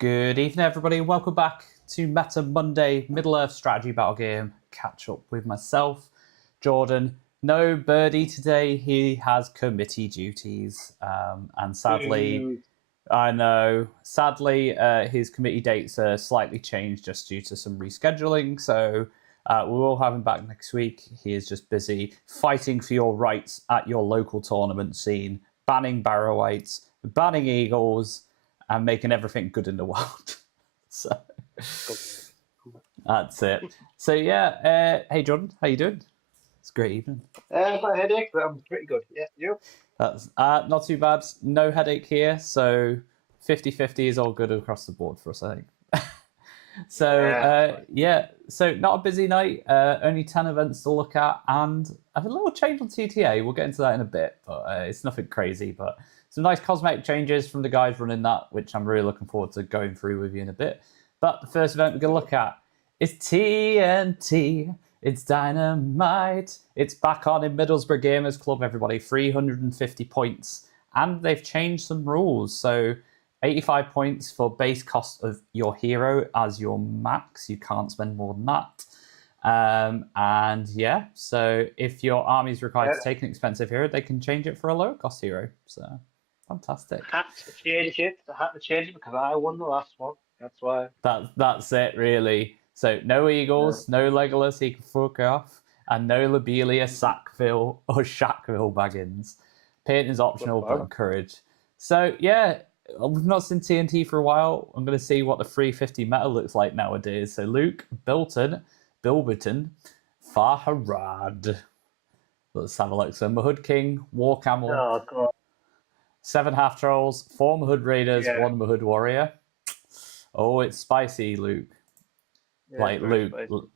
Good evening, everybody. Welcome back to Meta Monday Middle-earth strategy battle game. Catch up with myself, Jordan. No Birdie today. He has committee duties, and sadly, I know. Sadly, his committee dates are slightly changed just due to some rescheduling. So we will have him back next week. He is just busy fighting for your rights at your local tournament scene, banning Barrow-wights, banning Eagles, and making everything good in the world. So that's it. So yeah, hey Jordan, how you doing? It's a great evening. I've got a headache, but I'm pretty good. Yeah, you? That's not too bad. No headache here. So 50-50 is all good across the board for us, I think. So so not a busy night. Only 10 events to look at, and a little change on TTA. We'll get into that in a bit, but it's nothing crazy. But some nice cosmetic changes from the guys running that, which I'm really looking forward to going through with you in a bit. But the first event we're going to look at is TNT. It's Dynamite. It's back on in Middlesbrough Gamers Club, everybody. 350 points. And they've changed some rules. So 85 points for base cost of your hero as your max. You can't spend more than that. And yeah, so if your army is required to take an expensive hero, they can change it for a lower cost hero. So fantastic. I had to change it. Because I won the last one. That's why. That's it, really. So no Eagles, no Legolas, he can fuck off, and no Lobelia, Sackville, or Shackville Baggins. Painting is optional, but encouraged. So yeah, we've not seen TNT for a while. I'm going to see what the 350 meta looks like nowadays. So Luke, Bilton, Farharad. Let's have a look. So Mahood King, War Camel, 7 half trolls, 4 Mahood Raiders, 1 Mahood Warrior. Oh, it's spicy, Luke. Yeah, Luke,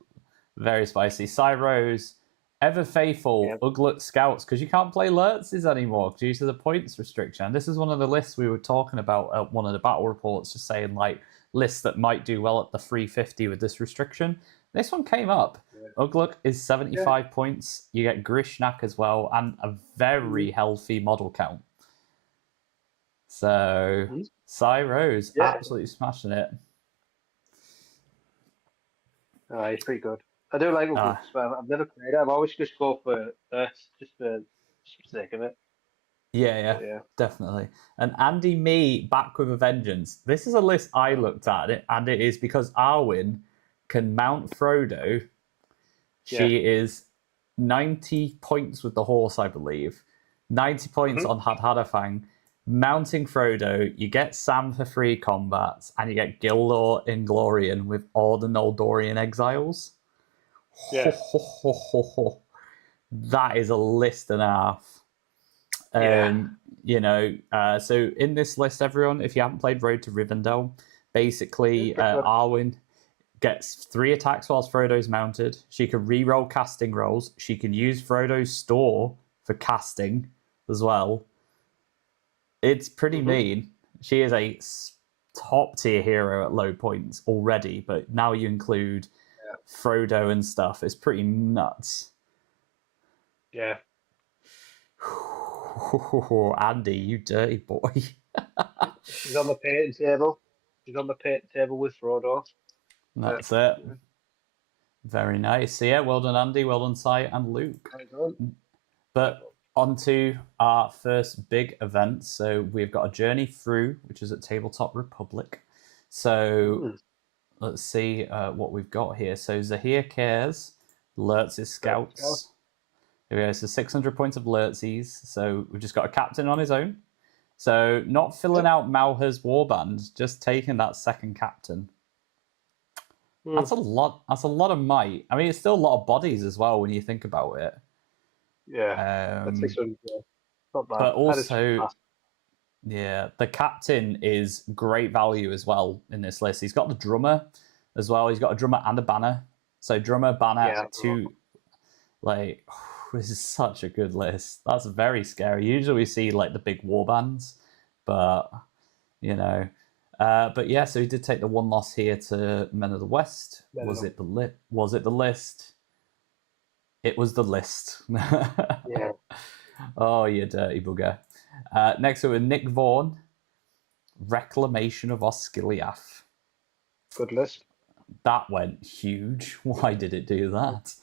very spicy. Cyrose, Ever Faithful, Uglut Scouts, because you can't play Lurtzes anymore due to the points restriction. And this is one of the lists we were talking about at one of the battle reports, just saying like lists that might do well at the 350 with this restriction. This one came up. Uglut is 75 points. You get Grishnak as well, and a very healthy model count. So Cyrose, absolutely smashing it. Oh, he's pretty good. I do like Uglut as well. I've never played it. I've always just go for just for the sake of it. Yeah, definitely. And Andy Me back with a vengeance. This is a list I looked at, and it is because Arwen can mount Frodo. She is 90 points with the horse, I believe. 90 points on Hadhadafang. Mounting Frodo, you get Sam for free combats, and you get Gildor Inglorian with all the Noldorian exiles. Yeah. That is a list and a half. So in this list, everyone, if you haven't played Road to Rivendell, basically Arwen gets 3 attacks whilst Frodo's mounted. She can re-roll casting rolls. She can use Frodo's store for casting as well. It's pretty mean. She is a top tier hero at low points already, but now you include Frodo and stuff. It's pretty nuts. Yeah. Andy, you dirty boy. She's on the painting table. She's on the painting table with Frodo. That's it. Very nice. So yeah, well done, Andy. Well done, Sai and Luke. But on to our first big event. So we've got a journey through, which is at Tabletop Republic. So let's see what we've got here. So Zahir Cares, Lurtz's Scouts. Here we go. So 600 points of Lurtzes. So we've just got a captain on his own. So not filling out Malha's warband, just taking that second captain. That's a lot. That's a lot of might. I mean, it's still a lot of bodies as well when you think about it. Yeah, that's 600. Not bad. But also, the captain is great value as well in this list. He's got the drummer as well. He's got a drummer and a banner. So drummer, banner, 2. Like, this is such a good list. That's very scary. Usually we see like the big war bands, but but yeah. So he did take the 1 loss here to Men of the West. Was it the list? It was the list. Oh, you dirty bugger. Next we have Nick Vaughan, Reclamation of Osgiliath. Good list. That went huge. Why did it do that?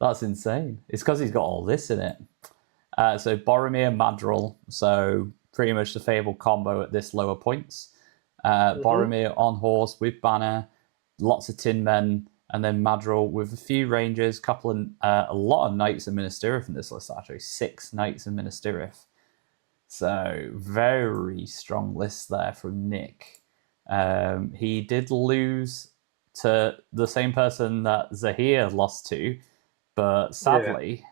That's insane. It's because he's got all this in it. So Boromir, Madril. So pretty much the favourable combo at this lower points. Boromir on horse with banner, lots of tin men, and then Madril with a few rangers, a lot of knights and Minas Tirith in this list actually. 6 knights and Minas Tirith. So very strong list there from Nick. He did lose to the same person that Zahir lost to, but sadly,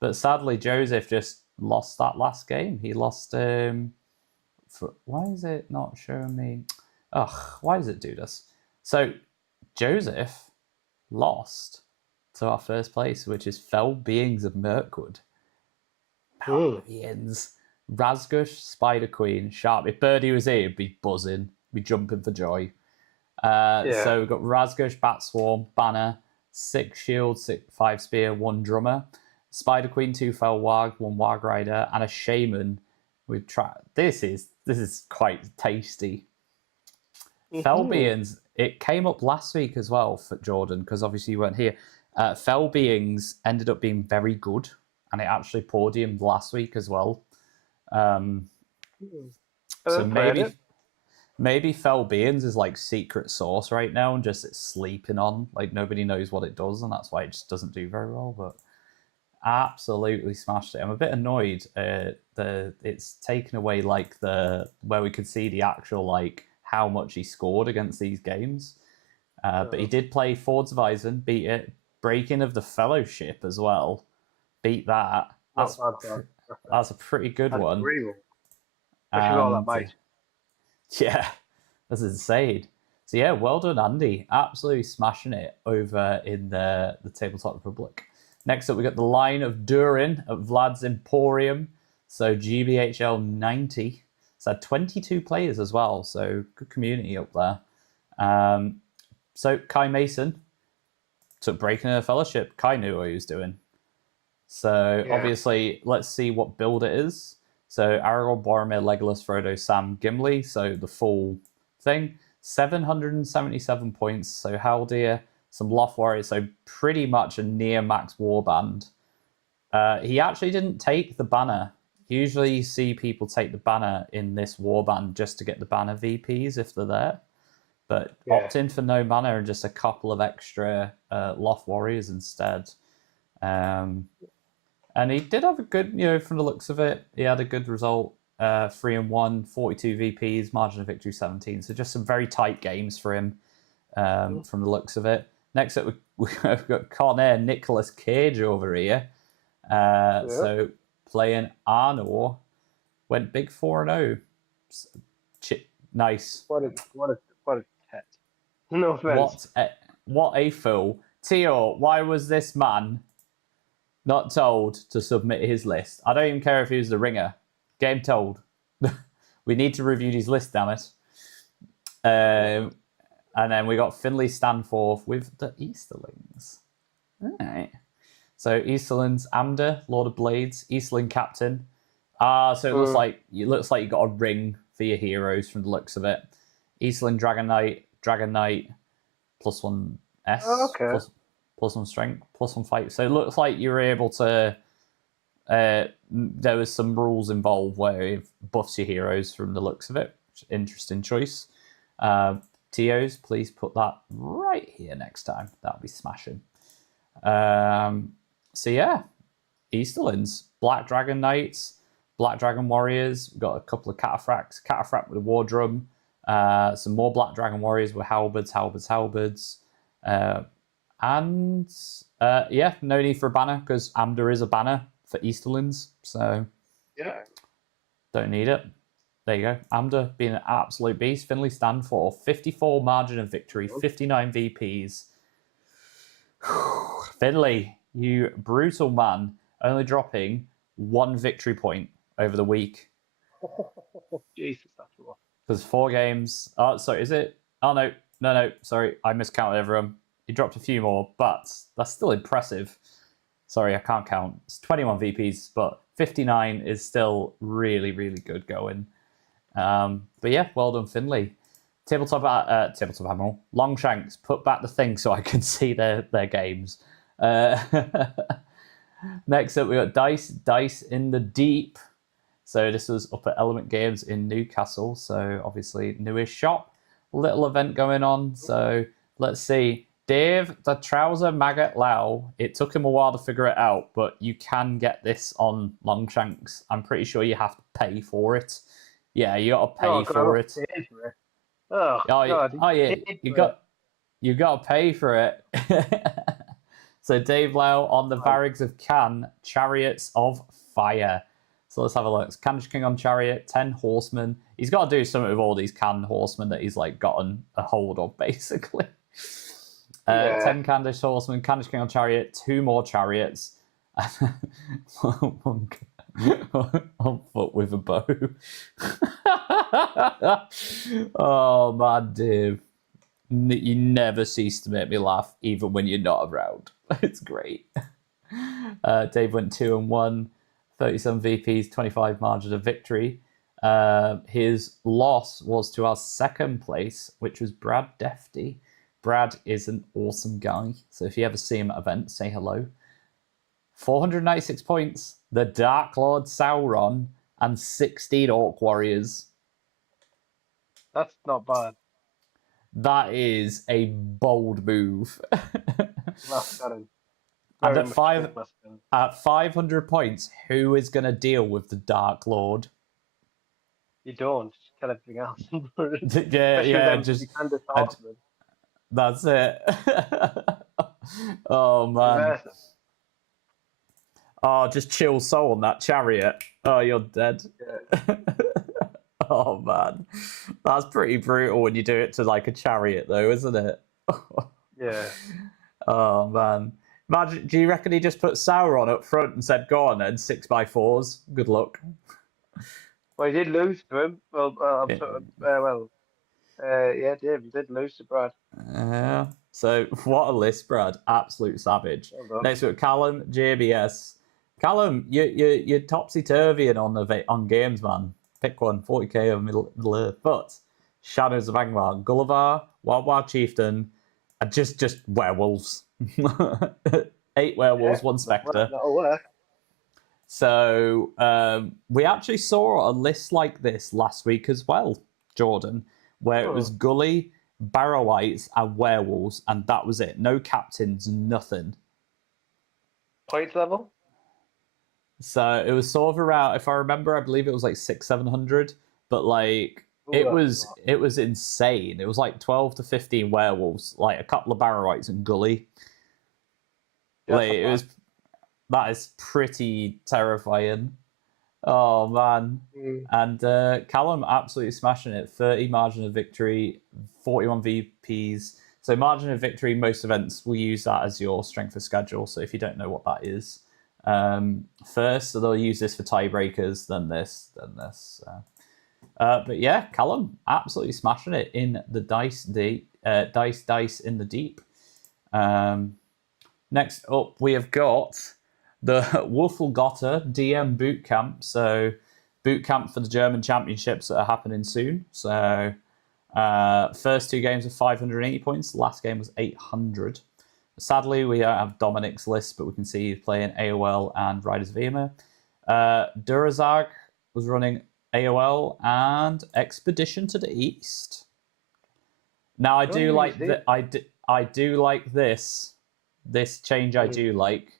But sadly, Joseph just lost that last game. He lost. Why is it not showing me? Ugh, why does it do this? So Joseph lost to our first place, which is Fell Beings of Mirkwood. Fell Beings. Razgush, Spider Queen, Sharp. If Birdie was here, he'd be buzzing. Be jumping for joy. So we've got Razgush, Bat Swarm, Banner, 6 Shield, 5 Spear, 1 Drummer, Spider Queen, 2 Fell Warg, 1 Warg Rider, and a Shaman. This is quite tasty. Fell Beings, it came up last week as well for Jordan, because obviously you weren't here. Fell Beings ended up being very good, and it actually podiumed last week as well. So maybe Fell Beings is like secret sauce right now and just it's sleeping on. Like nobody knows what it does, and that's why it just doesn't do very well. But absolutely smashed it. I'm a bit annoyed. It's taken away like where we could see the actual like how much he scored against these games. But he did play Fords of Eisen, beat it. Breaking of the Fellowship as well, beat that. That's a pretty good one. Yeah, that's insane. So yeah, well done, Andy. Absolutely smashing it over in the Tabletop Republic. Next up, we got the line of Durin at Vlad's Emporium. So GBHL 90. So 22 players as well. So good community up there. So Kai Mason took Breaking of the Fellowship. Kai knew what he was doing. So obviously, let's see what build it is. So Aragorn, Boromir, Legolas, Frodo, Sam, Gimli. So the full thing. 777 points. So Haldir, some Loth Warriors. So pretty much a near max warband. He actually didn't take the banner. Usually you see people take the banner in this warband just to get the banner VPs if they're there. But opt in for no banner and just a couple of extra Loth Warriors instead. And he did have a good, from the looks of it, he had a good result. 3-1, 42 VPs, margin of victory 17. So just some very tight games for him from the looks of it. Next up, we've got Conair Nicolas Cage over here. So playing Arnor, went big 4-0. Nice. What a tet. No offense. What a fool. Tio, why was this man not told to submit his list? I don't even care if he was the ringer. Get him told. We need to review his list, damn it. And then we got Finley Stanforth with the Easterlings. All right. So Easterlings, Amder, Lord of Blades, Easterling Captain. So it looks like you got a ring for your heroes from the looks of it. Easterling Dragon Knight, +1 S, +1 strength, +1 fight. So it looks like you were able to. There was some rules involved where it buffs your heroes from the looks of it. Interesting choice. TOs, please put that right here next time. That'll be smashing. So yeah, Easterlands, Black Dragon Knights, Black Dragon Warriors. We've got a couple of Cataphracts, Cataphract with a War Drum. Some more Black Dragon Warriors with halberds. No need for a banner because Amder is a banner for Easterlands. So don't need it. There you go. Amder being an absolute beast. Finley Stanforth, 54 margin of victory, 59 VPs. Finley, you brutal man, only dropping 1 victory point over the week. Jesus, that's a lot. Because 4 games. Oh, sorry, is it? Oh, no. Sorry, I miscounted everyone. He dropped a few more, but that's still impressive. Sorry, I can't count. It's 21 VPs, but 59 is still really, really good going. But yeah, well done, Finley. Tabletop Admiral. Longshanks, put back the thing so I can see their games. Next up, we got Dice in the Deep. So this was up at Element Games in Newcastle. So obviously newish shop. Little event going on. So let's see. Dave, the Trouser Maggot Lau. It took him a while to figure it out, but you can get this on Longshanks. I'm pretty sure you have to pay for it. Yeah, you got to pay for it. Oh, God. Yeah, you got to pay for it. So Dave Lau on the Varigs of Can, Chariots of Fire. So let's have a look. It's Candish King on Chariot, 10 horsemen. He's got to do something with all these Can horsemen that he's like gotten a hold of, basically. 10 Candish horsemen, Candish King on Chariot, 2 more chariots. On foot with a bow. Oh man, Dave. You never cease to make me laugh, even when you're not around. It's great. Dave went 2-1, 37 VPs, 25 margin of victory. His loss was to our second place, which was Brad Defty. Brad is an awesome guy, so if you ever see him at events, say hello. 496 points, the Dark Lord Sauron, and 16 Orc Warriors. That's not bad. That is a bold move. And at 500 points, who is going to deal with the Dark Lord? You don't. Just kill everything else. That's it. Oh, man. Oh, just chill soul on that chariot. Oh, you're dead. Yeah. Oh, man. That's pretty brutal when you do it to, like, a chariot, though, isn't it? Yeah. Oh, man. Imagine, do you reckon he just put Sauron up front and said, go on then, 6x4s? Good luck. Well, he did lose to him. Yeah, Dave, you did lose to Brad. Yeah. So, what a list, Brad. Absolute savage. Well, next week, Callum, JBS. Callum, you're topsy-turvy on games, man. Pick one, 40k of Middle Earth. But Shadows of Angmar, Gulliver, Wild Wild Chieftain, and just werewolves. 8 werewolves, 1 spectre. That'll work. So we actually saw a list like this last week as well, Jordan, where it was Gully, Barrowites, and werewolves, and that was it. No captains, nothing. Points level? So it was sort of around, if I remember, I believe it was like 600-700, but like it was insane. It was like 12 to 15 werewolves, like a couple of Barrowites and Gully. Like, that is pretty terrifying. Oh man. And Callum absolutely smashing it. 30 margin of victory, 41 VPs. So margin of victory, most events will use that as your strength of schedule. So if you don't know what that is, first, so they'll use this for tiebreakers, then this. But yeah, Callum absolutely smashing it in the dice in the deep. Next up, we have got the Wolfelgotter DM boot camp. So boot camp for the German championships that are happening soon. So first 2 games are 580 points. Last game was 800. Sadly, we don't have Dominic's list, but we can see he's playing AOL and Riders of Ema. Durazag was running AOL and Expedition to the East. Now, I do like this. This change I do like.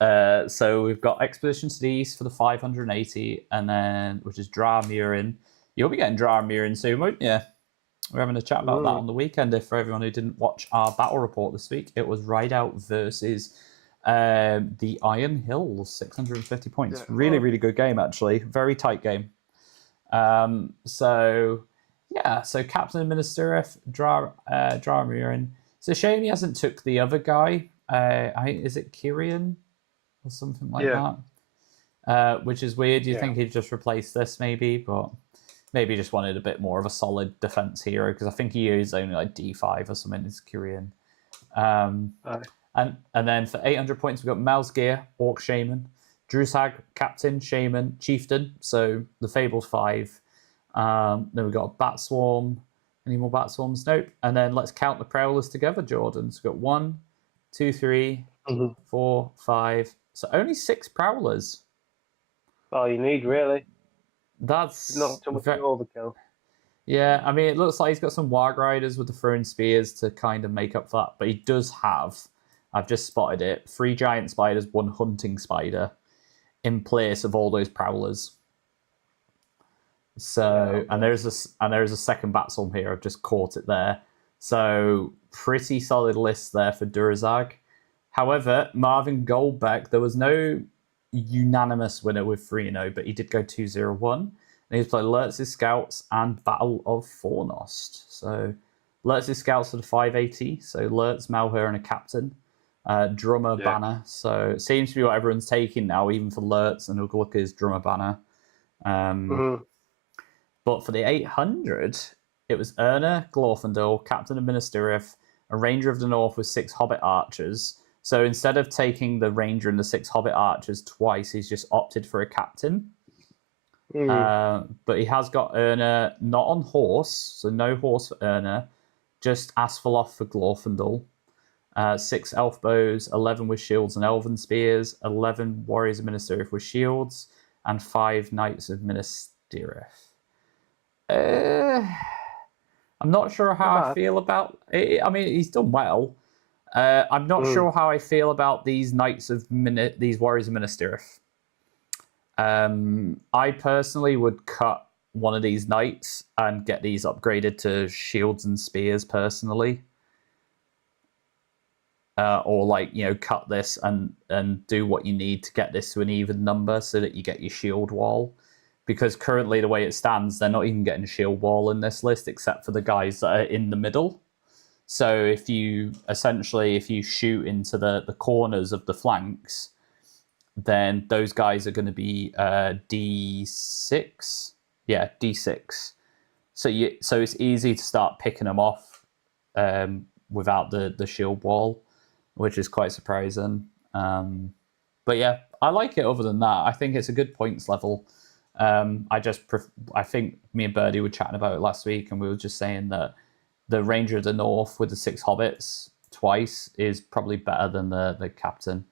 So we've got Expedition to the East for the 580, and then which is Dra-Murin. You'll be getting Dra-Murin soon, won't you? We're having a chat about that on the weekend. If for everyone who didn't watch our battle report this week, it was Rideout versus the Iron Hills, 650 points. Yeah. Really, really good game, actually. Very tight game. So Captain and Minister Dra-Murin. It's a shame he hasn't took the other guy. Is it Kyrian or something like that? Which is weird. You think he'd just replace this maybe, but maybe he just wanted a bit more of a solid defense hero because I think he is only like D5 or something. Is Kyrian. And then for 800 points we've got Malsgear, Orc Shaman, Drusag, Captain, Shaman, Chieftain. So the Fables 5. Then we've got a Bat Swarm. Any more Bat Swarms? Nope. And then let's count the Prowlers together, Jordan. So we've got 1, 2, 3, 4, 5. So only 6 Prowlers. All you need, really. That's not too much overkill. Yeah, I mean, it looks like he's got some Warg Riders with the throwing spears to kind of make up for that. But he does have, I've just spotted it, 3 Giant Spiders, 1 Hunting Spider in place of all those Prowlers. So, and there's a second Batstorm here. I've just caught it there. So, pretty solid list there for Durazag. However, Marvin Goldbeck, there was no unanimous winner with 3-0, but he did go 2-0-1. And he's played Lurtz's Scouts and Battle of Fornost. So, Lurtz's Scouts for the 580. So, Lurtz, Malher, and a captain. Drummer, Banner. So, it seems to be what everyone's taking now, even for Lurtz and Ugluk's Drummer, Banner. But for the 800, it was Erna, Glorfindel, Captain of Minas Tirith, a Ranger of the North with 6 Hobbit Archers. So instead of taking the Ranger and the 6 Hobbit Archers twice, he's just opted for a Captain. But he has got Erna not on horse, so no horse for Erna, just Asphalloth for Glorfindel. 6 Elf Bows, 11 with shields and Elven Spears, 11 Warriors of Minas Tirith with shields, and 5 Knights of Minas Tirith. I'm not sure how I feel about it. I mean, he's done well. I'm not sure how I feel about these these Warriors of Minas Tirith. I personally would cut one of these knights and get these upgraded to shields and spears personally. Or cut this and do what you need to get this to an even number so that you get your shield wall. Because currently, the way it stands, they're not even getting a shield wall in this list, except for the guys that are in the middle. So if you shoot into the corners of the flanks, then those guys are going to be D6. Yeah, D6. So it's easy to start picking them off without the shield wall, which is quite surprising. But yeah, I like it. Other than that, I think it's a good points level. I think me and Birdie were chatting about it last week, and we were just saying that the Ranger of the North with the 6 Hobbits twice is probably better than the Captain.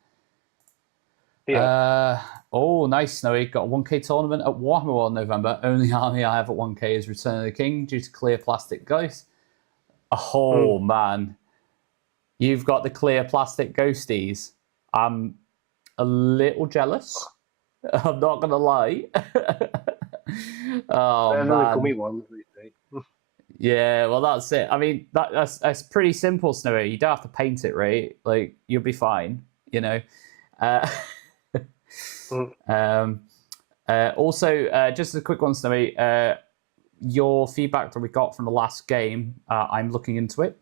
Yeah. Nice, Snowy. Got a 1K tournament at Warhammer World in November. Only army I have at 1K is Return of the King due to clear plastic ghosts. Man. You've got the clear plastic ghosties. I'm a little jealous. I'm not gonna lie. Man. Yeah, well, that's it. I mean, that's pretty simple, Snowy. You don't have to paint it, right? Like, you'll be fine, you know. Also, just a quick one, Snowy. Your feedback that we got from the last game, I'm looking into it,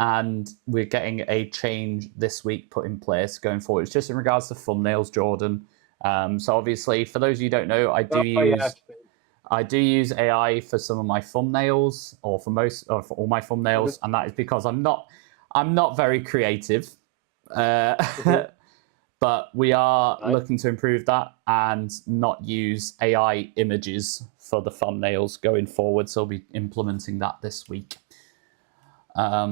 and we're getting a change this week put in place going forward. It's just in regards to thumbnails, Jordan. So obviously, for those of you who don't know, I do use AI for some of my thumbnails, or for all my thumbnails, and that is because I'm not very creative. But we are looking to improve that and not use AI images for the thumbnails going forward. So we'll be implementing that this week. I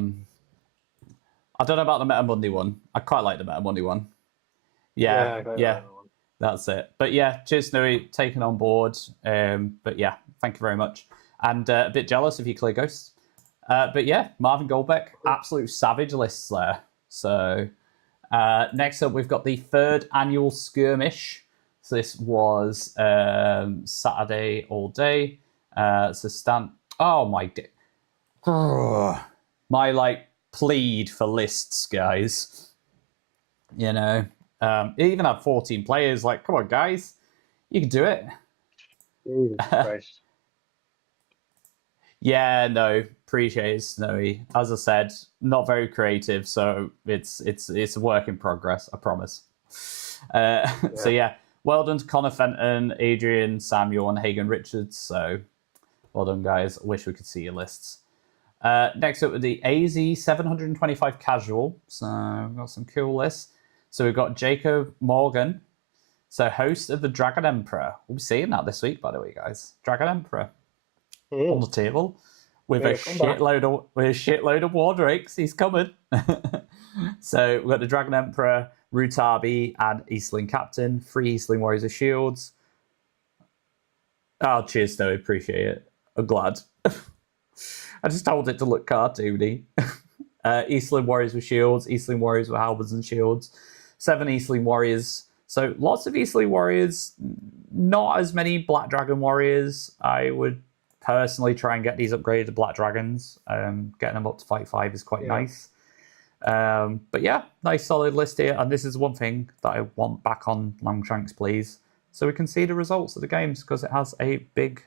don't know about the Meta Monday one. I quite like the Meta Monday one. Yeah. That's it. But yeah, cheers, Snowy, taken on board. But yeah, thank you very much. And a bit jealous if you clear ghosts. But yeah, Marvin Goldbeck, absolute savage lists there. So next up, we've got the 3rd annual skirmish. So this was Saturday all day. Oh my my plead for lists, guys. You know. It even had 14 players. Like, come on, guys, you can do it. Jesus Christ. Yeah, no, appreciate it, Snowy. As I said, not very creative, so it's a work in progress. I promise. So yeah, well done to Connor Fenton, Adrian, Samuel, and Hagen Richards. So well done, guys. I wish we could see your lists. Next up with the AZ 725 casual. So we've got some cool lists. So we've got Jacob Morgan, so host of the Dragon Emperor. We'll be seeing that this week, by the way, guys. Dragon Emperor. on the table with a shitload of war drakes. He's coming. So we've got the Dragon Emperor, Rutabi, and Eastling Captain. 3 Eastling Warriors of Shields. Oh, cheers, Snowy. Appreciate it. I'm glad. I just told it to look cartoony. Eastling Warriors with Shields, Eastling Warriors with Halberds and Shields. 7 Eastling Warriors. So lots of Eastling Warriors, not as many Black Dragon Warriors. I would personally try and get these upgraded to Black Dragons. Getting them up to fight 5 is quite nice. But yeah, nice solid list here. And this is one thing that I want back on Longshanks, please. So we can see the results of the games because it has a big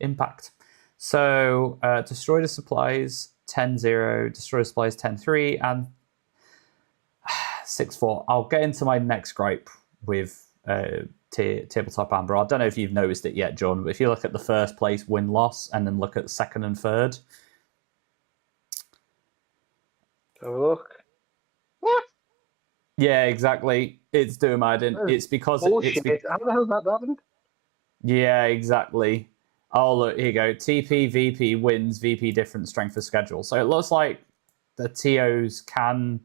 impact. So destroy the supplies 10-0, destroy the supplies 10-3, and 6-4. I'll get into my next gripe with Tabletop Amber. I don't know if you've noticed it yet, John, but if you look at the first place win-loss and then look at second and third. Have a look. What? Yeah, exactly. It's Doom-Ident. It's because... Bullshit. How the hell has that happened? Yeah, exactly. Oh, look, here you go. TP, VP wins, VP different strength of schedule. So it looks like the TOs can...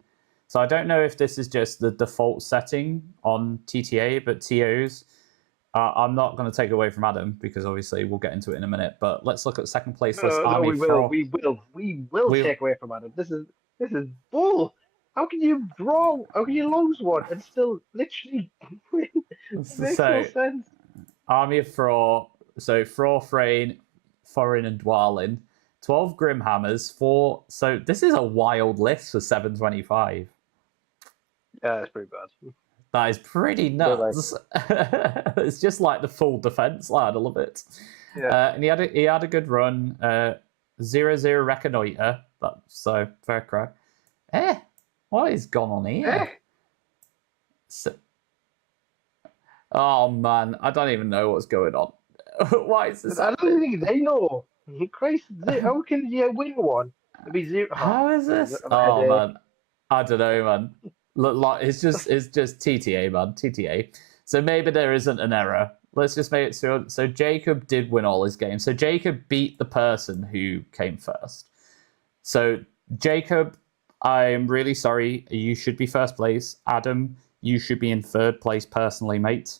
So I don't know if this is just the default setting on TTA, but TOs... I'm not going to take it away from Adam, because obviously we'll get into it in a minute, but let's look at second place list. We will take away from Adam. This is bull. How can you draw? How can you lose one and still literally win? It makes no sense. Army of Thraw, so Thraw, Thrain, Thorin, and Dwalin. 12 Grimhammers, 4. So this is a wild list for 725. Yeah, that's pretty bad. That is pretty nuts. It's just like the full defense lad. I love it. Yeah. And he had a good run. 0-0 Reconnoiter. So fair cry. What is gone on here? So, oh man, I don't even know what's going on. Why is this? I don't think they know. Christ, how can you win one? It'd be 0. How is this? Oh man, I don't know, man. Look, like it's just TTA, man. TTA. So maybe there isn't an error. Let's just make it so Jacob did win all his games. So Jacob beat the person who came first. So Jacob, I'm really sorry. You should be first place. Adam, you should be in third place personally, mate.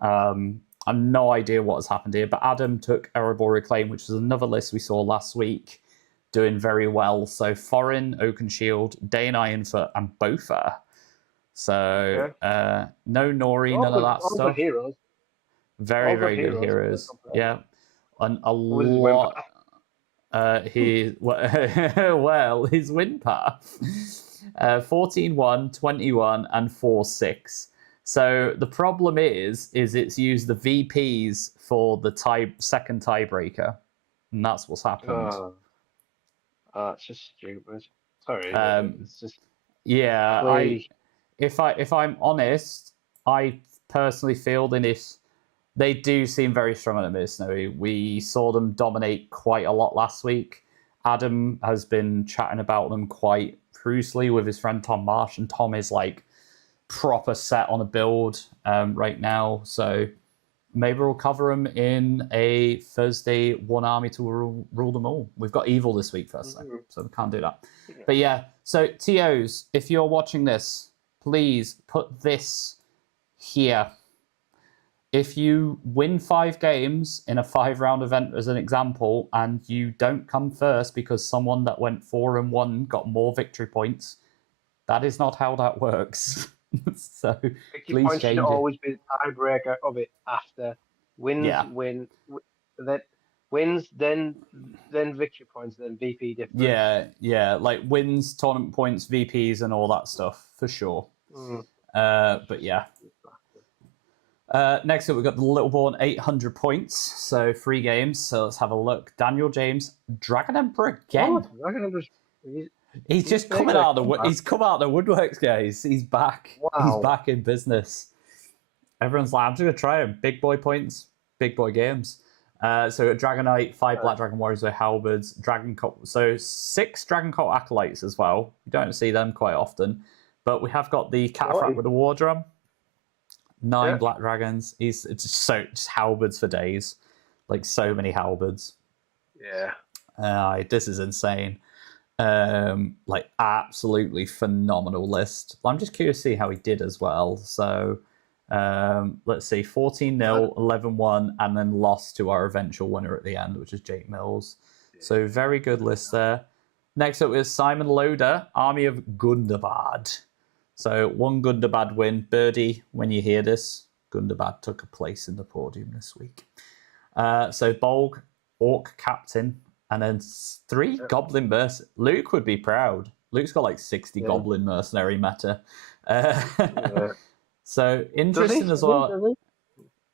I've no idea what has happened here, but Adam took Erebor Reclaim, which was another list we saw last week, doing very well. So Thorin, Oakenshield, Dane Ironfoot, and Bofa. So no Nori, none of that stuff. Good heroes. Very, very good heroes. Yeah. And a lot. Well, his win path 14-1, 21, and 4-6. So the problem is it's used the VPs for the second tiebreaker, and that's what's happened. It's just stupid. Sorry, it's just if I'm honest, I personally feel that if they do seem very strong at this. Snowy. We saw them dominate quite a lot last week. Adam has been chatting about them quite crucially with his friend Tom Marsh, and Tom is like proper set on a build right now. So maybe we'll cover them in a Thursday one army to rule them all. We've got Evil this week first, so we can't do that. But yeah, so TOs, if you're watching this, please put this here. If you win 5 games in a 5-round event, as an example, and you don't come first because someone that went 4-1 got more victory points, that is not how that works. So victory points should always be the tiebreaker of it after wins, wins, then victory points, then VP difference. Yeah, like wins, tournament points, VPs, and all that stuff for sure. But yeah. Next up, we've got the Littleorn 800 points, so 3 games. So let's have a look. Daniel James, Dragon Emperor again. Oh, Dragon Emperor. He's just coming out of the he's come out of the woodworks, guys. He's back. Wow. He's back in business. Everyone's like, I'm just gonna try him. Big boy points, big boy games. So Dragonite, 5 Black Dragon Warriors with halberds, Dragon Cult. So 6 Dragon Cult Acolytes as well. You don't see them quite often, but we have got the Cataphract with the War Drum. 9 Black Dragons. It's just halberds for days. Like so many halberds. Yeah. This is insane. Like absolutely phenomenal list. I'm just curious to see how he did as well. So let's see, 14-0, 11-1, and then lost to our eventual winner at the end, which is Jake Mills. So very good list there. Next up is Simon Loader, Army of Gundabad. So one Gundabad win. Birdie, when you hear this, Gundabad took a place in the podium this week. So Bolg, Orc Captain, and then 3 Goblin Mercenaries. Luke would be proud. Luke's got like 60 Goblin Mercenary meta. So interesting as well.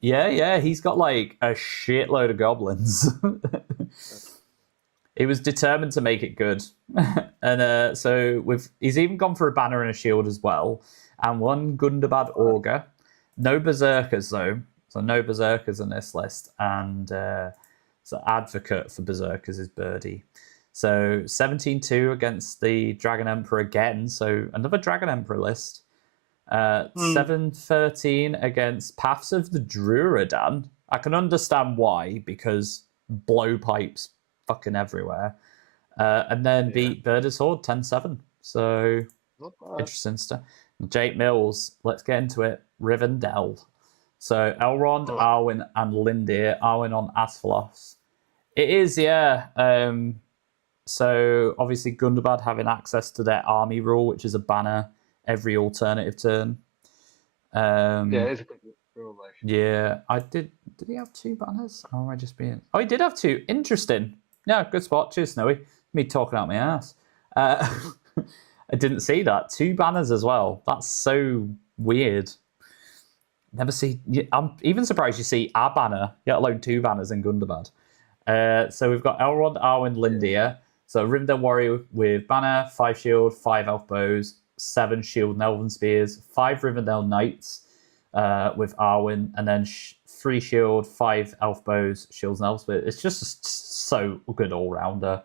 Yeah, he's got like a shitload of goblins. He was determined to make it good. And so he's even gone for a banner and a shield as well. And 1 Gundabad Augur. No Berserkers though. So no Berserkers in this list. And so advocate for Berserkers is Birdie. So 17-2 against the Dragon Emperor again. So another Dragon Emperor list. 7-13 against Paths of the Druidan. I can understand why, because blowpipes fucking everywhere. And then beat Birder's Horde 10-7. So interesting stuff. Jake Mills, let's get into it. Rivendell. So Elrond, Arwen, and Lindir. Arwen on Asphalos. It is, yeah. So obviously Gundabad having access to their army rule, which is a banner every alternative turn. It's a good rule. Yeah, I did. Did he have 2 banners? Or am I just being? Oh, he did have 2. Interesting. Yeah, good spot. Cheers, Snowy. Me talking out my ass. I didn't see that. 2 banners as well. That's so weird. Never see. I'm even surprised you see a banner, let alone 2 banners in Gundabad. So we've got Elrond, Arwen, Lindir. So Rivendell Warrior with banner, 5 shield, 5 elf bows, 7 shield and elven spears, 5 Rivendell Knights with Arwen, and then 3 shield, 5 elf bows, shields and elf spears. It's just so good all-rounder.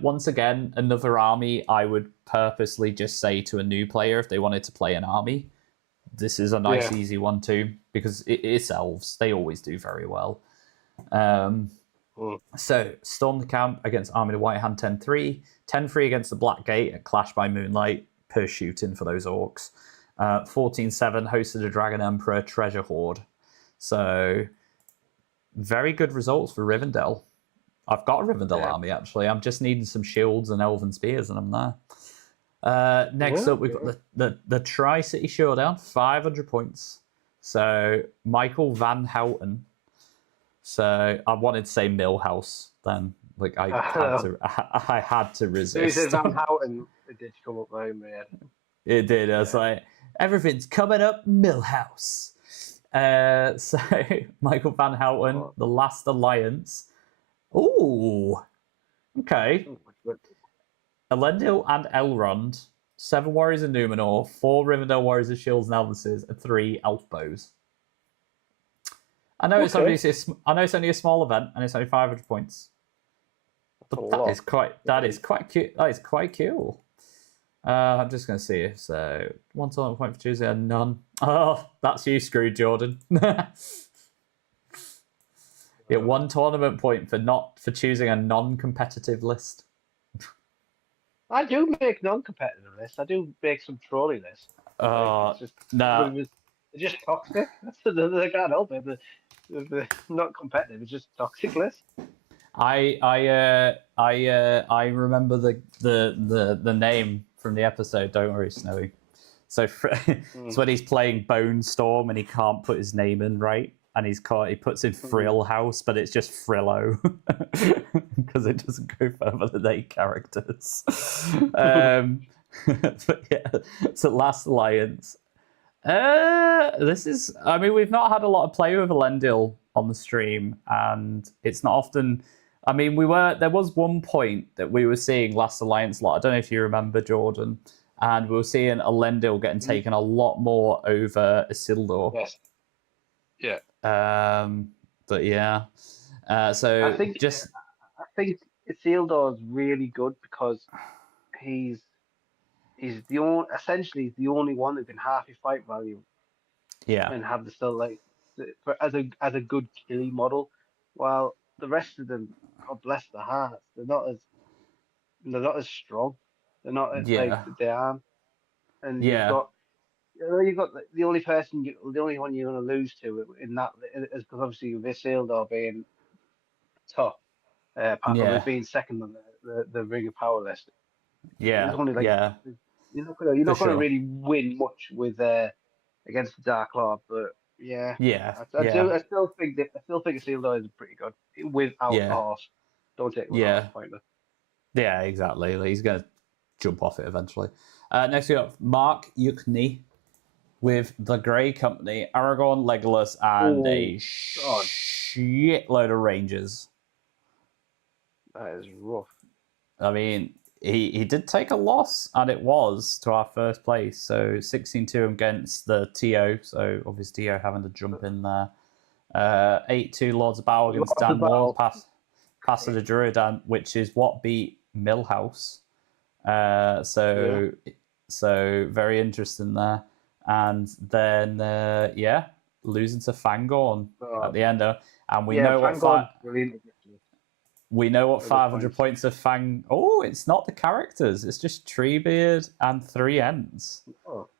Once again, another army I would purposely just say to a new player if they wanted to play an army. This is a nice, easy one too, because it's elves. They always do very well. So, Storm the Camp against Army of the White Hand 10-3. 10-3 against the Black Gate at Clash by Moonlight, per shooting for those orcs. 14-7 hosted a Dragon Emperor Treasure Hoard. So, very good results for Rivendell. I've got a Rivendell army, actually. I'm just needing some shields and elven spears, and I'm there. Next up, we've got the Tri-City Showdown, 500 points. So, Michael Van Houten. So, I wanted to say Millhouse then. Like, I had to resist. He said Van Houten. It did come up there, man. It did. I was like, everything's coming up Millhouse. So, Michael Van Houten, The Last Alliance. Ooh. Okay. Elendil and Elrond, 7 Warriors of Numenor, 4 Rivendell Warriors of Shields and Elvises, and 3 Elf Bows. I know it's only a small event, and it's only 500 points. But that is quite cute. That is quite cool. I'm just going to see if so. 1 tournament point for Tuesday and none. Oh, that's you screwed, Jordan. Yeah, 1 tournament point for choosing a non-competitive list. I do make non-competitive lists. I do make some trolling lists. Nah. It's just toxic. I can't help it. They're not competitive. It's just toxic list. I remember the name from the episode. Don't worry, Snowy. So it's when he's playing Bone Storm and he can't put his name in right, and he puts in Frill House, but it's just Frillo because it doesn't go further than 8 characters. But yeah, so Last Alliance. This is. I mean, we've not had a lot of play with Elendil on the stream, and it's not often. I mean, there was one point that we were seeing Last Alliance a lot. I don't know if you remember, Jordan, and we were seeing Elendil getting taken a lot more over Isildur. Yes. Yeah. But yeah. So I think Isildur's really good because he's essentially the only one who can half his fight value. Yeah. And have the still as a good killing model. While the rest of them, God bless their hearts, they're not as strong. They're not like Yeah. they are. And Yeah. you've got the only person, the only one you're going to lose to in that is because obviously with Isildur being top, with Yeah. being second on the Ring of Power list. There's Yeah. only like Yeah. you're For not gonna sure. really win much with against the Dark Lord, but yeah, Yeah. I Yeah. do. I still think Isildur is pretty good without a Yeah. horse. Don't take it with a horse, Yeah. pointless. Yeah. Exactly. Like, he's gonna jump off it eventually. Next we got Mark Yuckney with the Grey Company, Aragorn, Legolas, and Oh a God, shitload of Rangers. that is rough. I mean, he did take a loss, and it was to our first place. So 16-2 against the TO. So obviously TO having to jump in there. 8-2 Lords of Battle against Lots of Dan Moore, battle. pass of the Durin, which is what beat Millhouse. Yeah. So very interesting there. And then losing to Fangorn at the end. And we Yeah, know what Fangorn's brilliant. we know what Very good 500 points of Fang. Oh, it's not the characters. It's just Treebeard and 3 ends. Oh,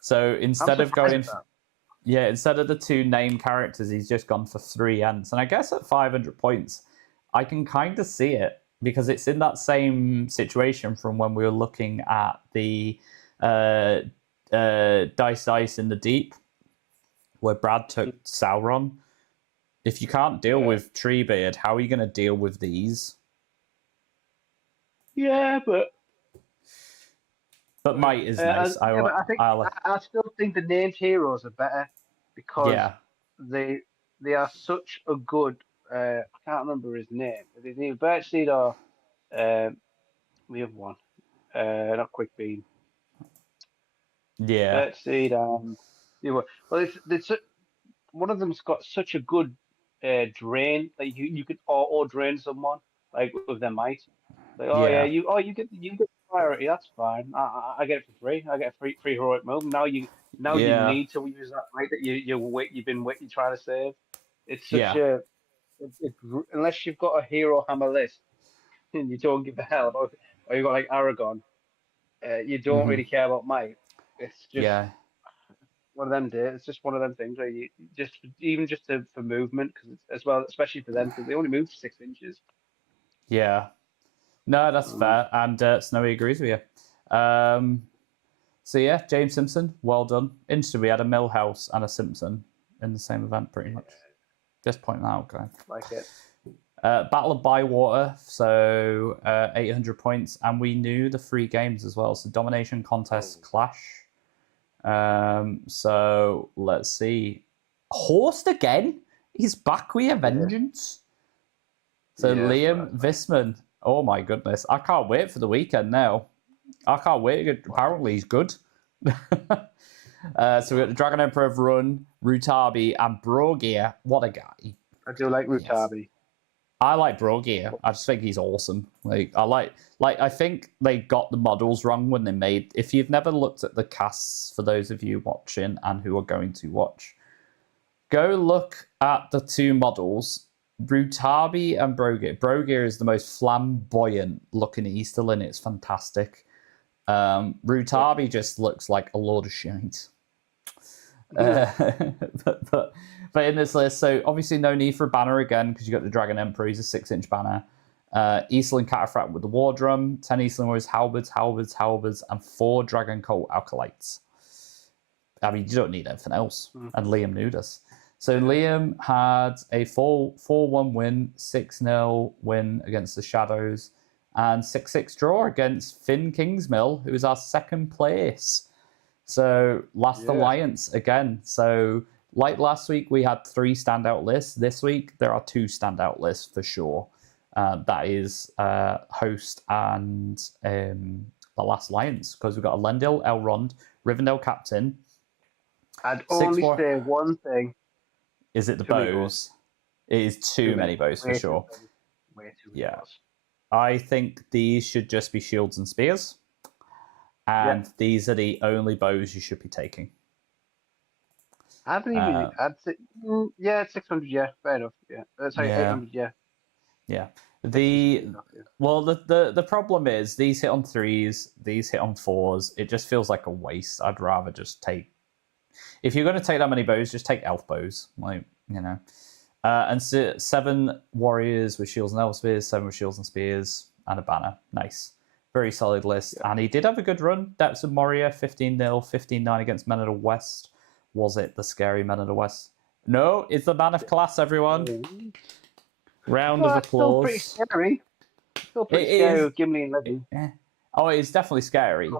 So I'm instead of surprised going, at that. instead of the 2 name characters, he's just gone for 3 ends. And I guess at 500 points, I can kind of see it because it's in that same situation from when we were looking at the Dice in the Deep, where Brad took Sauron. If you can't deal with Treebeard, how are you going to deal with these? Yeah, but Might is nice. but I still think the named heroes are better because yeah, they are such a good. I can't remember his name. His name Birchseed or we have one. Not Quick Bean. yeah, Birchseed and well, it's one of them's got such a good drain. Like you could auto drain someone like with their might. Like, oh yeah, yeah, you get priority. That's fine. I get it for free. I get a free heroic move. Now you yeah, need to use that might that you're trying to save. It's such yeah, a unless you've got a hero hammer list and you don't give a hell about, or you've got like Aragon, you don't hmm really care about might. It's just yeah, one of them days. It's just one of them things where you just even just for movement because as well, especially for them because they only move 6 inches. yeah. No, that's Um, fair, and Snowy agrees with you. So yeah, James Simpson, well done. Interesting, we had a Millhouse and a Simpson in the same event, pretty much. Just pointing that out, guys. like it. Battle of Bywater, so 800 points, and we knew the 3 games as well. So domination, contest, clash. So let's see. Horst again? He's back with a vengeance. So Yeah, Liam Visman. Oh my goodness. I can't wait for the weekend now. I can't wait. Apparently he's good. So we got the Dragon Emperor of Run, Rutabi, and Brogir. What a guy. I do like Rutabi. Yes. I like Brogir. I just think he's awesome. I think they got the models wrong when they made. If you've never looked at the casts, for those of you watching and who are going to watch, go look at the 2 models, Rutabi and Brogir. Brogir is the most flamboyant looking Easterling. It's fantastic. Rutabi just looks like a load of shite. But in this list, so obviously no need for a banner again because you got the Dragon Emperor. He's a 6-inch banner. Eastland Cataphract with the War Drum, 10 Eastland Warriors, halberds, and 4 Dragon Colt Acolytes. I mean, you don't need anything else. And Liam knew this. So Liam had a 4-1 win, 6-0 win against the Shadows, and 6-6 draw against Finn Kingsmill, who is our 2nd place. So Last Alliance again. So like last week, we had 3 standout lists. This week, there are 2 standout lists for sure. That is Host and the Last Alliance, because we've got a Lendil, Elrond, Rivendell Captain. I'd only say one thing. Is it the bows? It is too many bows for sure. Way too many bows. I think these should just be shields and spears. And these are the only bows you should be taking. I haven't even. 600. Yeah, fair enough. Yeah, sorry, 800. Yeah. Yeah. The problem is these hit on 3s, these hit on 4s. It just feels like a waste. I'd rather just take. If you're going to take that many bows, just take elf bows, and 7 warriors with shields and elf spears, 7 with shields and spears, and a banner. Nice, very solid list. Yeah. And he did have a good run. Depths of Moria, 15-0, 15-9 against Men of the West. Was it the scary Men of the West? No, it's the Man of Class, everyone. Round of applause. Still pretty scary. Still pretty scary with Gimli and Legend. Oh, it's definitely scary.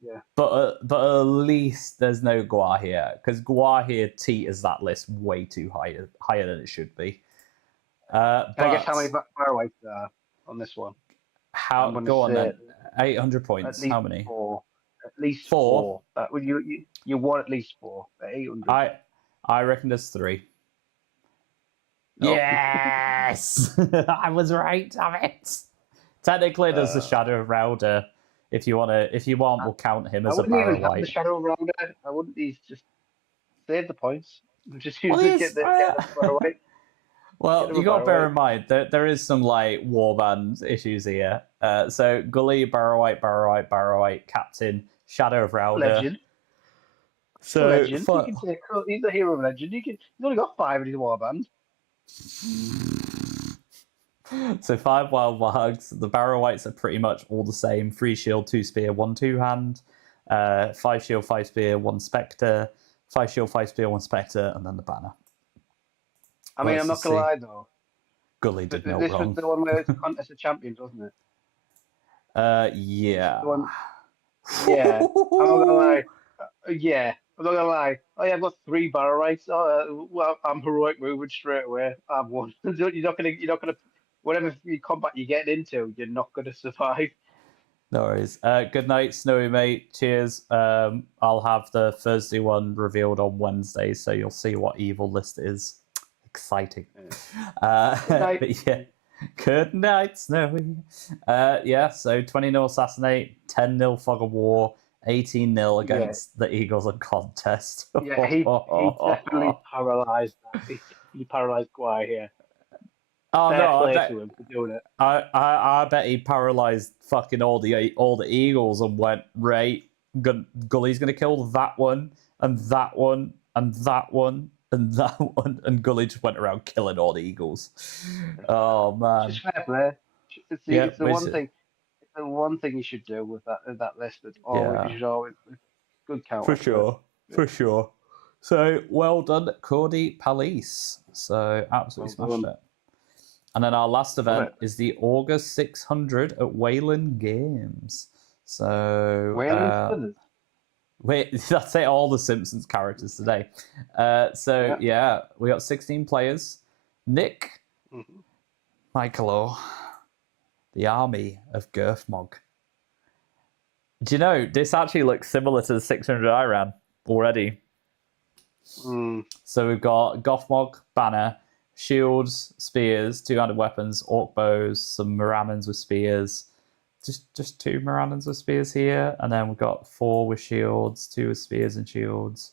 Yeah. But at least there's no Gwar here, because Gwar here teeters that list way too higher than it should be. I guess how many Bywater there are on this one? Go on then. 800 points. How many? 4. At least 4. You want at least 4. 800. I reckon there's 3. Oh. Yes, I was right. Damn it. Technically, there's the Shadow of Rauder. If you want, we'll count him as a Barrow White. The Shadow of Rauder. I wouldn't just save the points. Just use it, get the Barrow White. Well, you got to bear in mind that there is some like warband issues here. So Gully, Barrow White, Captain, Shadow of Rauder. Legend. So legend. He's a hero of legend. He's only got 5 in his warband. So 5 wild wags. The Barrow Whites are pretty much all the same. 3 shield, 2 spear, 1 2-hand. 5 shield, 5 spear, 1 spectre. 5 shield, 5 spear, 1 spectre, and then the banner. I mean, I'm not gonna lie though. Gully did no wrong. This was the one where it's contest of champions, wasn't it? Yeah. Yeah. I'm not gonna lie. I'm not gonna lie. Oh yeah, I've got 3 Barrow Whites. Well, I'm heroic moving straight away. I've won. You're not gonna. Whatever combat you get into, you're not gonna survive. No worries. Good night, Snowy mate. Cheers. I'll have the Thursday one revealed on Wednesday, so you'll see what evil list is. Exciting. Good night. But yeah. Good night, Snowy. So 20-0 Assassinate, 10-0 Fog of War, 18-0 against the Eagles in contest. Yeah, he definitely paralysed that. He paralysed Gwar here. Oh no! I bet he paralysed fucking all the Eagles and went, right, Gully's gonna kill that one and that one and that one and that one, and Gully just went around killing all the Eagles. Oh man! It's fair play. It's the one thing. It's the one thing you should do with that list. You should always good count. For sure. So well done, Cordy Palace. So absolutely smashed it. And then our last event is the August 600 at Wayland Games. So that's it. All the Simpsons characters today. We got 16 players. Nick, Michael, the army of Girthmog. Do you know this actually looks similar to the 600 I ran already? So we've got Gothmog banner. Shields, spears, 2-handed weapons, orc bows, some Morammons with spears. Just 2 Morammons with spears here. And then we've got 4 with shields, 2 with spears and shields.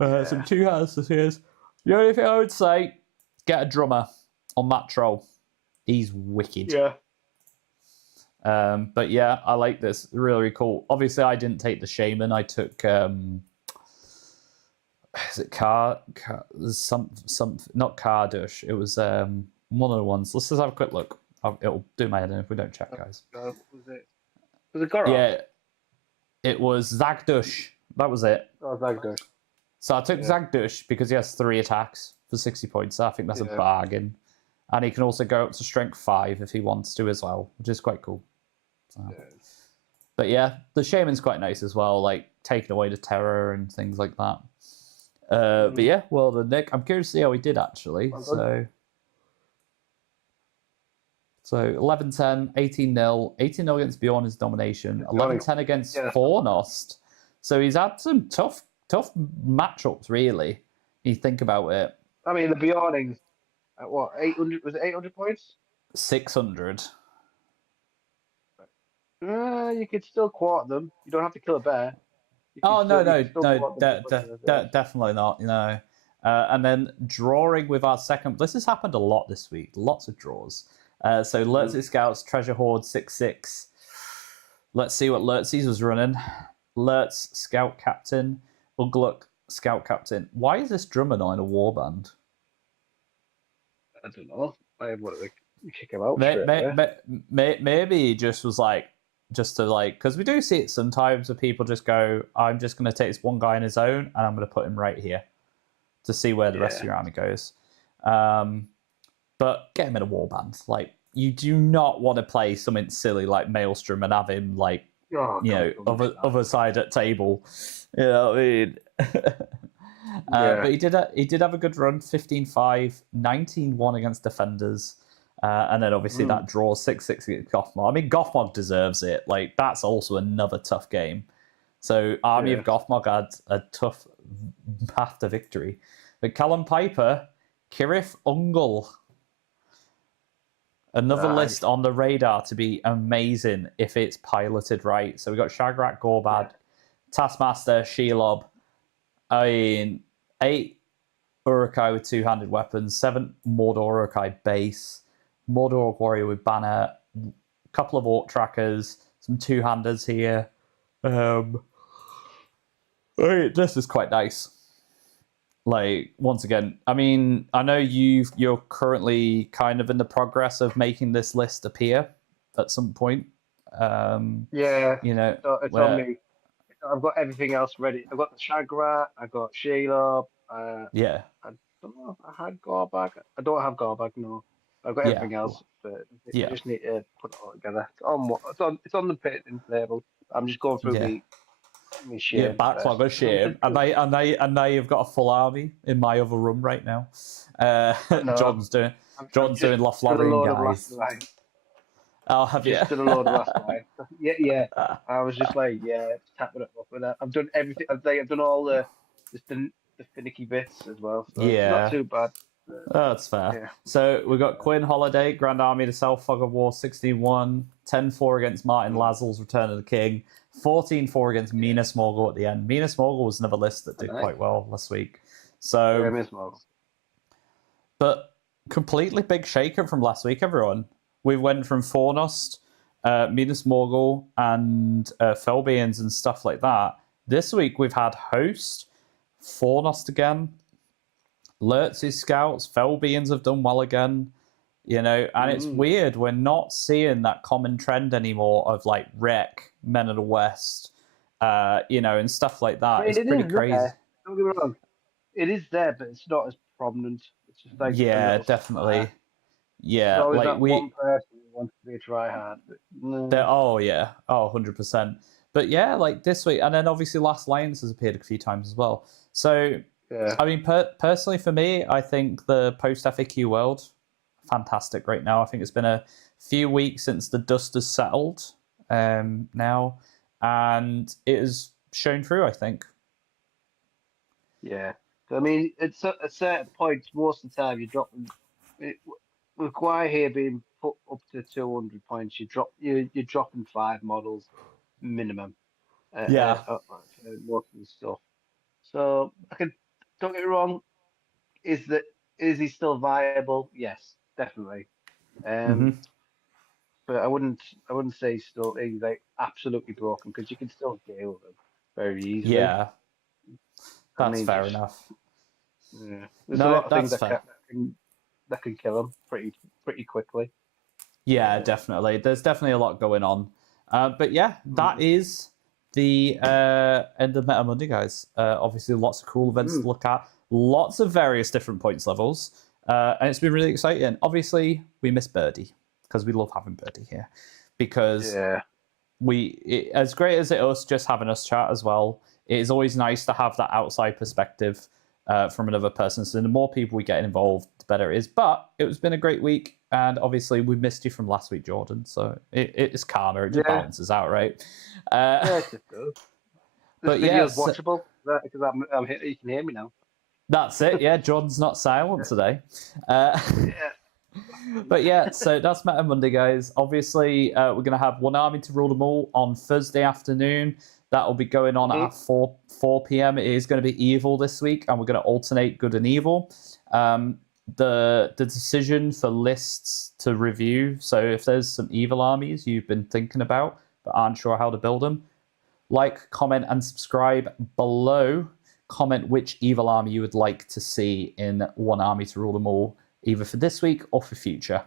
Some 2-handed spears. The only thing I would say, get a drummer on that troll. He's wicked. Yeah. But yeah, I like this. Really cool. Obviously, I didn't take the shaman. I took... is it not Kardush? It was one of the ones. Let's just have a quick look. It'll do my head in if we don't check, guys. Was it Goroth? Yeah, it was Zagdush. That was it. Oh, Zagdush. So I took Zagdush because he has 3 attacks for 60 points. So I think that's a bargain. And he can also go up to strength 5 if he wants to as well, which is quite cool. So. Yeah. But yeah, the shaman's quite nice as well, like taking away the terror and things like that. But yeah, well done, Nick. I'm curious to see how he did actually. So 11-10, 18-0, 18-0 against Bjorn his domination, 11-10 against Fornost. So he's had some tough matchups, really. You think about it. I mean, the Bjornings at what, 800? Was it 800 points? 600. You could still quarter them. You don't have to kill a bear. No, definitely not. And then drawing with our second. This has happened a lot this week. Lots of draws. So Lurtzy Scouts, Treasure Hoard 6-6. Let's see what Lurtzy's was running. Lurtz, Scout Captain. Ugluk, Scout Captain. Why is this drummer not in a warband? I don't know. I wanted to kick him out. Maybe he just was like, just to like, because we do see it sometimes where people just go, I'm just going to take this one guy on his own and I'm going to put him right here to see where the rest of your army goes. But get him in a warband. Like, you do not want to play something silly like Maelstrom and have him like, other side at table. You know what I mean? But he did have a good run, 15-5, 19-1 against defenders. And then obviously that draw 6-6 against Gothmog. I mean, Gothmog deserves it. Like, that's also another tough game. So Army of Gothmog had a tough path to victory. But Callum Piper, Kirith Ungol. Another list on the radar to be amazing if it's piloted right. So we got Shagrak Gorbad, Taskmaster, Shelob. I mean, 8 Urukai with two-handed weapons, 7 Mordor Urukai base, Mordor Warrior with banner, a couple of Orc trackers, some two-handers here. This is quite nice. Like, once again, I mean, I know you're currently kind of in the progress of making this list appear at some point. You know, it's on me. I've got everything else ready. I've got the Shagrat, I've got Shelob. I don't know if I had Gorbag. I don't have Gorbag, no. I've got everything else, but I just need to put it all together. It's on the pit table. I'm just going through the shame. Backlog of shame. And now you've got a full army in my other room right now. John's doing Lothlorien, guys. Oh, have you? Just did a load of last night. Yeah. I was just like, tapping it up with that. I've done everything. I've done all the finicky bits as well. So it's not too bad. Oh, that's fair. Yeah. So we've got Quinn Holiday, Grand Army to South Fog of War 61, 10-4 against Martin Lazel's Return of the King, 14-4 against Mina Smorgel at the end. Mina Smorgel was another list that did quite well last week. So, but completely big shaker from last week, everyone. We went from Fornost, Mina Smorgel, and Felbeans and stuff like that. This week we've had Host, Fornost again, Lurtzy Scouts, Felbeans have done well again, you know, and it's weird. We're not seeing that common trend anymore of like Wreck, Men of the West, you know, and stuff like that. It's pretty crazy. Don't get me wrong. It is there, but it's not as prominent. It's just like definitely. Yeah, so like that one person who wants to be a tryhard. 100%. But yeah, like this week, and then obviously Last Alliance has appeared a few times as well. So, I mean, personally for me, I think the post-FAQ world, fantastic right now. I think it's been a few weeks since the dust has settled now, and it has shown through, I think. Yeah. I mean, at certain points, most of the time, you're dropping... With Guy here being put up to 200 points, you're dropping 5 models minimum. Most of the stuff. So don't get me wrong. Is he still viable? Yes, definitely. But I wouldn't say he's like absolutely broken, because you can still deal with him very easily. Yeah, that's fair enough. Yeah, there's a lot of things that can kill him pretty quickly. Yeah, definitely. There's definitely a lot going on. But yeah, that is the end of Meta Monday, guys. Obviously, lots of cool events to look at. Lots of various different points levels. And it's been really exciting. Obviously, we miss Birdie, because we love having Birdie here. Because as great as it is just having us chat as well, it is always nice to have that outside perspective from another person. So the more people we get involved, the better it is. But it's been a great week, and obviously we missed you from last week, Jordan. So it's karma. It just balances out, right? It just does. This video's watchable because I'm here. You can hear me now. That's it. Yeah, Jordan's not silent today. But yeah, so that's Meta Monday, guys. Obviously, we're going to have One Army to Rule Them All on Thursday afternoon. That will be going on at 4 p.m. It is going to be evil this week, and we're going to alternate good and evil. The decision for lists to review. So if there's some evil armies you've been thinking about but aren't sure how to build them, like, comment, and subscribe below. Comment which evil army you would like to see in one army to rule them all, either for this week or for future.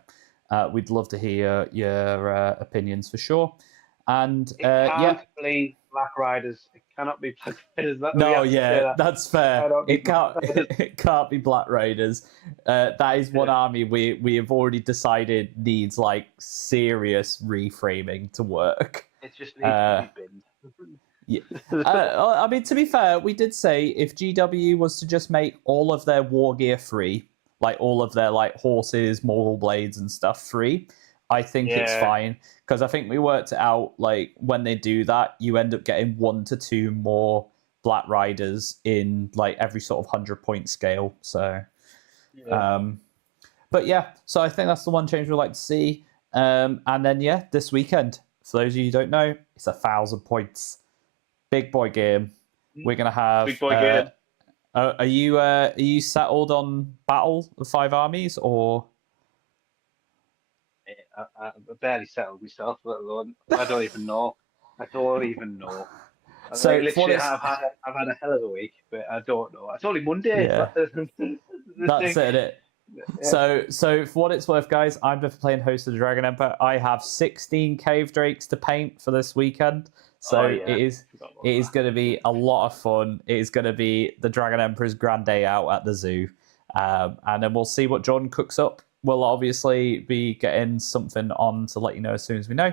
We'd love to hear your opinions for sure. And it can't be Black Riders. It cannot be Black Riders. That's fair. It can't be Black Raiders. That is one army we have already decided needs like serious reframing to work. It just needs to be binned. I mean, to be fair, we did say if GW was to just make all of their war gear free, like all of their like horses, mortal blades, and stuff free, I think it's fine. Because I think we worked it out, like when they do that, you end up getting 1 to 2 more Black Riders in like every sort of 100-point scale. So, but yeah, so I think that's the one change we'd like to see. And then this weekend, for those of you who don't know, it's 1,000 points. Big boy game. We're gonna have. Big boy game. Are you settled on Battle of 5 Armies or? I barely settled myself, let alone I don't even know. So literally, I've had a hell of a week, but I don't know. It's only Monday. Yeah. That's it. Yeah. So for what it's worth, guys, I'm playing Host of the Dragon Empire. I have 16 cave drakes to paint for this weekend. So it is going to be a lot of fun. It is going to be the Dragon Emperor's grand day out at the zoo, and then we'll see what John cooks up. We'll obviously be getting something on to let you know as soon as we know.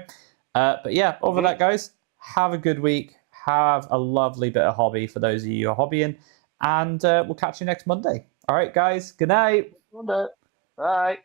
But yeah, over that, guys, have a good week. Have a lovely bit of hobby for those of you who are hobbying, and we'll catch you next Monday. All right, guys. Good night. Bye.